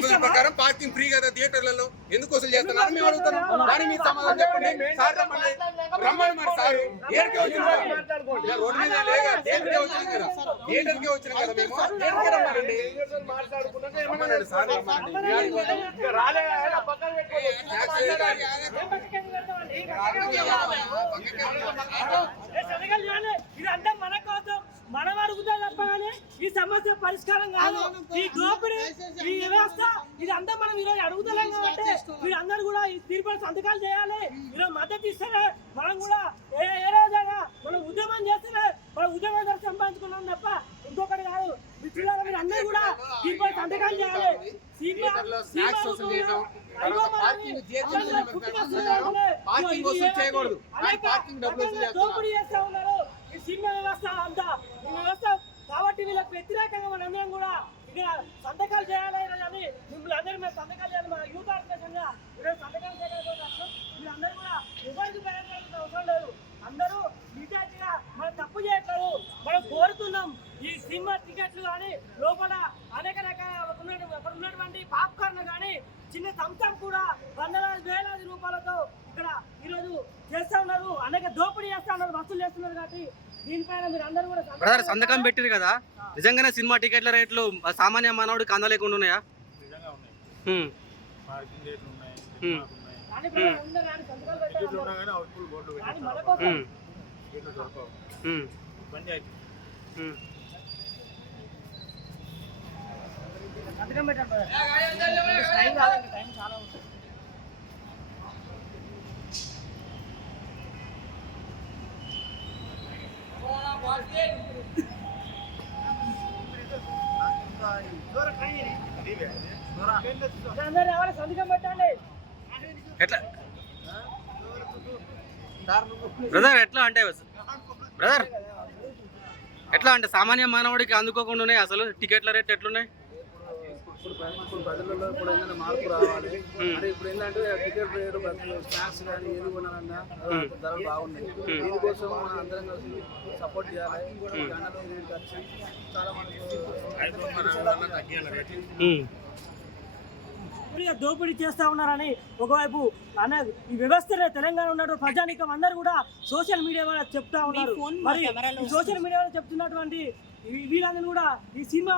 నిబంధన ప్రకారం parking free కదా థియేటర్లలో, ఎందుకు వసూలు చేస్తున్నారు మేము అడుగుతున్నాం. దాని మీ సమాధానం చెప్పండి. సార్ రమ్మని మరి సార్ ఏరికే వచ్చిన రోడ్డు మీద లేక థియేటర్కే వచ్చినాం కదా, థియేటర్కే వచ్చినాం కదా మేము, థియేటర్కే రమ్మనండి సార్ ఇదంతా మన కోసం మనం అడుగుతా తప్ప కానీ ఈ సమస్య పరిష్కారం కాదు. ఈ దోపిడీ ఈ వ్యవస్థ ఇదంతా మనం ఈరోజు అడుగుతలేం కాబట్టి మీరందరూ కూడా ఈ తీర్పులు సంతకాలు చేయాలి. ఈరోజు మద్దతు ఇస్తేనే మనం కూడా ఏ రోజైనా మనం ఉద్యమం చేస్తేనే మనం ఉద్యమం ద్వారా సంపాదించుకున్నాం తప్ప ఇంకొకటి కాదు. మిత్రులారా మీరు అందరూ కూడా తీర్పులు సంతకాలు చేయాలి. దోపిడీ చేస్తా ఉన్నారు ఈ సినిమా వ్యవస్థ అంతా ఈ వ్యవస్థ కాబట్టి వీళ్ళకి వ్యతిరేకంగా మనందరం కూడా ఇక్కడ సంతకాలు చేయాలి అని మిమ్మల్ని అందరూ మేము సంతకాలు చేయాలి. మన యూత్ ఆర్గనైజేషన్ గా ఈరోజు సంతకాలు చేయగలుగుతాం. వీళ్ళందరూ కూడా ఎవరికి ప్రయత్నాలు అవసరం లేదు. అందరూ నిజాయితీగా మనం తప్పు చేయట్లేదు. మనం కోరుతున్నాం ఈ సినిమా టికెట్లు కానీ లోపల అనేక రకాల అక్కడ ఉన్నటువంటి పాప్కార్న్ కానీ చిన్న థమ్సప్ కూడా వందలాది వేలాది రూపాయలతో ఇక్కడ ఈరోజు చేస్తా ఉన్నారు. అనేక దోపిడీ చేస్తా ఉన్నారు, వసూలు చేస్తున్నారు. కాబట్టి దీనిపైన మీరు అందరూ కూడా సంతకం పెట్టారు కదా, నిజంగానే సినిమా టికెట్ల రేట్లు సామాన్య మానవుడికి అందలేకుండా ఉన్నాయా? సంతకం పెట్టండి. టైం చాలా ఉంటుంది. సంతకం పెట్టండి. బ్రదర్ ఎట్లా అంటే సామాన్య మానవుడికి అందుకోకుండా ఉన్నాయి అసలు టికెట్ల రేట్ ఎట్లున్నాయి? ఇప్పుడు ప్రజలలో కూడా ఏంటంటే మార్పు రావాలి. అంటే ఇప్పుడు ఏంటంటే టికెట్ రేటు స్నాక్స్ కానీ ఏది కొనాలన్నా ధరలు బాగున్నాయి. దీనికోసం మనం అందరం కలిసి సపోర్ట్ చేయాలి. చాలా దోపిడీ చేస్తా ఉన్నారని ఒకవైపు ఈ వ్యవస్థలో తెలంగాణ ఉన్న ప్రజానికం అందరూ కూడా సోషల్ మీడియా వల్ల చెప్తా ఉన్నారు. మరి సోషల్ మీడియాలో చెప్తున్నటువంటి వీళ్ళందరూ కూడా ఈ సినిమా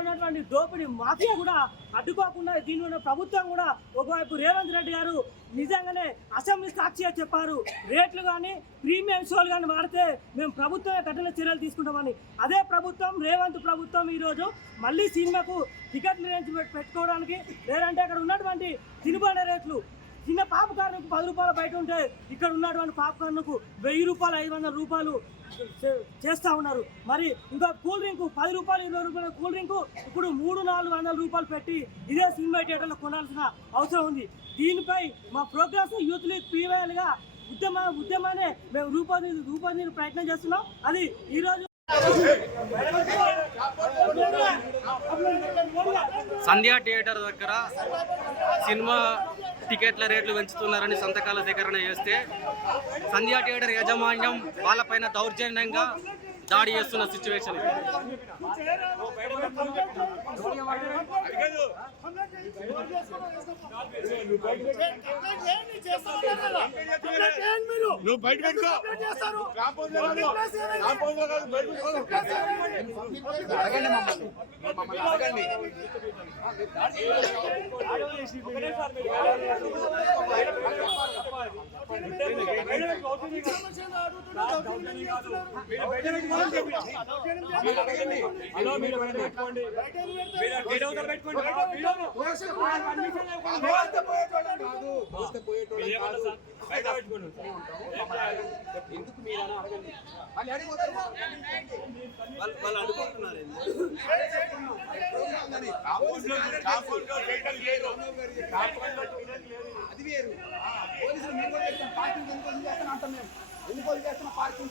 ఉన్నటువంటి దోపిడీ మాఫియా కూడా అడ్డుకోకుండా దీని ఉన్న ప్రభుత్వం కూడా ఒకవైపు రేవంత్ రెడ్డి గారు నిజంగానే అసెంబ్లీ సాక్షిగా చెప్పారు, రేట్లు కానీ ప్రీమియం షోలు కానీ వాడితే మేము ప్రభుత్వమే కఠిన చర్యలు తీసుకుంటామని. అదే ప్రభుత్వం రేవంత్ ప్రభుత్వం ఈరోజు మళ్ళీ సినిమాకు టికెట్ రేంజ్ పెట్టుకోవడానికి లేదంటే అక్కడ ఉన్నటువంటి తినుబండ రేట్లు చిన్న పాపకార్నుకు 10 రూపాయలు బయట ఉంటే ఇక్కడ ఉన్నటువంటి పాపకార్నుకు 1000 రూపాయలు 500 రూపాయలు చేస్తూ ఉన్నారు. మరి ఇంకా కూల్ డ్రింక్ 10 రూపాయలు 20 రూపాయల కూల్ డ్రింక్ ఇప్పుడు 300-400 రూపాయలు పెట్టి ఇదే సినిమా థియేటర్లో కొనాల్సిన అవసరం ఉంది. దీనిపై మా ప్రోగ్రెస్ యూత్ లీగ్ పీవైఎల్గా ఉద్యమాన్ని మేము రూపొందించే ప్రయత్నం చేస్తున్నాం. అది ఈరోజు సంధ్యా థియేటర్ దగ్గర సినిమా టికెట్ల రేట్లు పెంచుతున్నారని సంతకాల సేకరణ చేస్తే సంధ్యా థియేటర్ యాజమాన్యం వాళ్ళపైన దౌర్జన్యంగా దాడి చేస్తున్న సిచ్యువేషన్ ఇది. ఎందుకు మీరు అడగండి, వాళ్ళు అడుగుతున్నారు. అది వేరు. పోలీసులు మీరు పార్కింగ్ ఎందుకు చేస్తాను అంటాం మేము. ఎందుకు చేస్తున్న పార్కింగ్